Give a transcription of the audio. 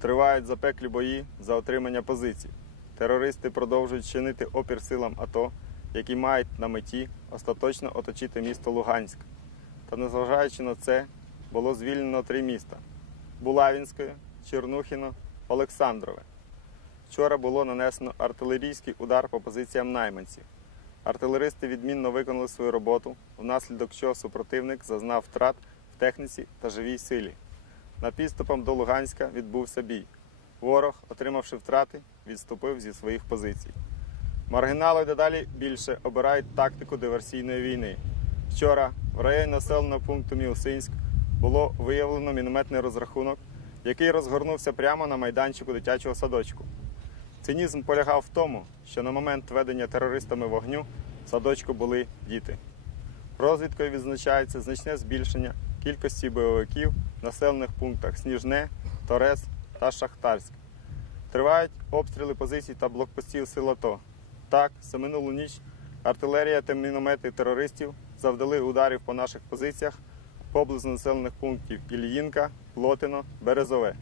Тривають запеклі бої за отримання позицій. Терористи продовжують чинити опір силам АТО, які мають на меті остаточно оточити місто Луганськ. Та незважаючи на це, було звільнено три міста: Булавінське, Чернухіно, Олександрове. Вчора було нанесено артилерійський удар по позиціям найманців. Артилеристи відмінно виконали свою роботу, внаслідок чого супротивник зазнав втрат в техніці та живій силі. На підступом до Луганська відбувся бій. Ворог, отримавши втрати, відступив зі своїх позицій. Маргінали дедалі більше обирають тактику диверсійної війни. Вчора в районі населеного пункту Міусинськ було виявлено мінометний розрахунок, який розгорнувся прямо на майданчику дитячого садочку. Цинізм полягав в тому, що на момент ведення терористами вогню в садочку були діти. Розвідкою відзначається значне збільшення кількості бойовиків в населених пунктах Сніжне, Торес та Шахтарськ. Тривають обстріли позицій та блокпостів сил АТО. Так, за минулу ніч артилерія та міномети терористів завдали ударів по наших позиціях поблизу населених пунктів Ільїнка, Лотино, Березове.